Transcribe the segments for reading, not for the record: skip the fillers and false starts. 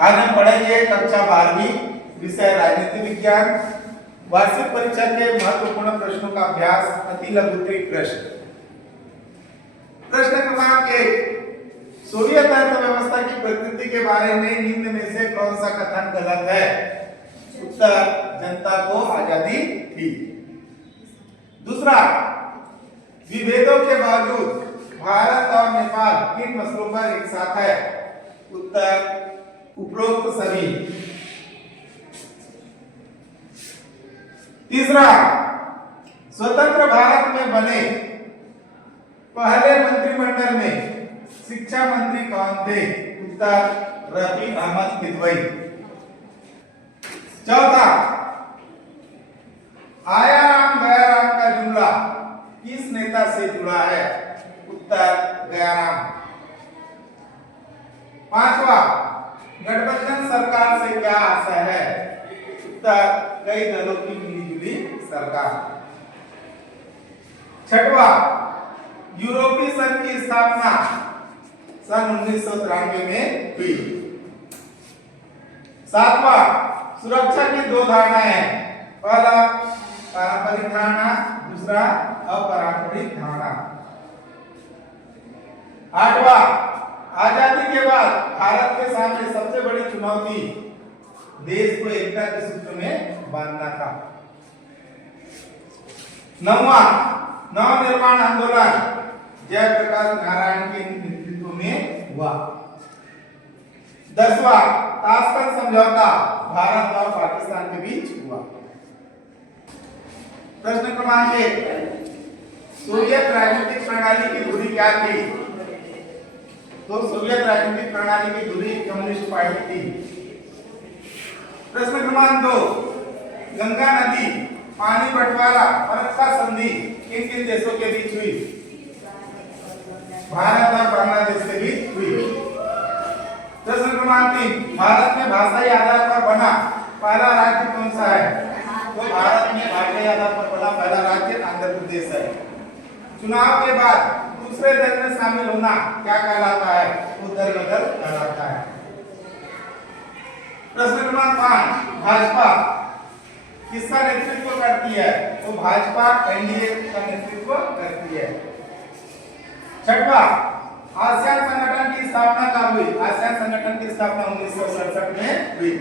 आज हम पढ़ेंगे कक्षा 12वीं विषय राजनीति विज्ञान वार्षिक परीक्षा के महत्वपूर्ण प्रश्नों का अभ्यास अति लघुत्तरी प्रश्न। प्रश्न क्रमांक 1, सोवियत अर्थव्यवस्था की प्रकृति के बारे में निम्न में से कौन सा कथन गलत है? उत्तर, जनता को आजादी थी। दूसरा, विभेदों के बावजूद भारत और नेपाल किन मसलों पर एक साथ है? उत्तर, उपरोक्त सभी। तीसरा, स्वतंत्र भारत में बने पहले मंत्रिमंडल में शिक्षा मंत्री कौन थे? उत्तर, रफीक अहमद किदवई। चौथा, आया राम गया राम का जुमला किस नेता से जुड़ा है? उत्तर, गयाराम। पांचवा, गठबंधन सरकार से क्या आशय है? उत्तर, कई दलों की मिलीजुली सरकार। छठवा, यूरोपीय संघ की स्थापना सन 1993 में हुई। सातवा, सुरक्षा की दो धारणाएं हैं, पहला पारंपरिक धारणा, दूसरा अपारंपरिक धारणा। आठवा, आजादी के बाद भारत के सामने सबसे बड़ी चुनौती देश को एकता के सूत्र में बांधना था। नौवा, नव निर्माण आंदोलन जयप्रकाश नारायण के नेतृत्व में हुआ। 10वां, ताशकंद समझौता भारत और पाकिस्तान के बीच हुआ। प्रश्न क्रमांक 1, सोवियत राजनीतिक प्रणाली की धुरी क्या थी? तो सोवियत राजनीतिक प्रणाली की धुरी कम्युनिस्ट पार्टी थी। प्रश्न क्रमांक 2, गंगा नदी पानी बंटवारा फरक्का संधि किन किन देशों के बीच हुई? भारत और बांग्लादेश के बीच हुई। प्रश्न क्रमांक 3, भारत में भाषाई आधार पर बना पहला राज्य कौन सा है? तो भारत में भाषाई आधार पर बना पहला राज्य आंध्र प्रदेश है। चुनाव के बाद दूसरे दल में शामिल होना क्या कहलाता है? वो दल बदल कहलाता है। प्रश्न क्रमांक 5, भाजपा किसका नेतृत्व करती है? तो भाजपा एनडीए का नेतृत्व करती है। छठवा, आसियान संगठन की स्थापना कब हुई? आसियान संगठन की स्थापना 1967 में हुई।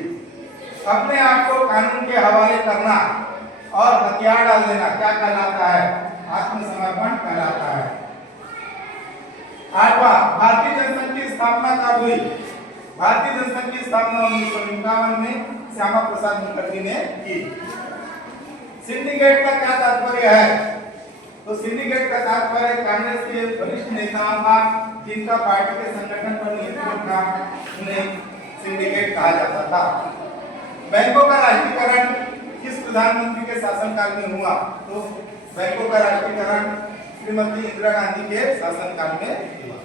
अपने आप को कानून के हवाले करना और हथियार डाल देना क्या कहलाता है? आत्मसमर्पण कहलाता है। आठवां, भारतीय जनसंघ की स्थापना कब हुई? भारतीय जनसंघ की स्थापना 1951 में श्यामा प्रसाद मुखर्जी ने की। सिंडिकेट का क्या तात्पर्य है? तो सिंडिकेट का तात्पर्य कांग्रेस के वरिष्ठ नेताओं का जिनका पार्टी के संगठन पर नियंत्रण था उन्हें सिंडिकेट कहा जाता था। बैंकों का राष्ट्रीयकरण किस प्रधानमंत्री के शासनकाल में हुआ? तो बैंकों का राष्ट्रीयकरण श्रीमती इंदिरा गांधी के शासनकाल में हुआ।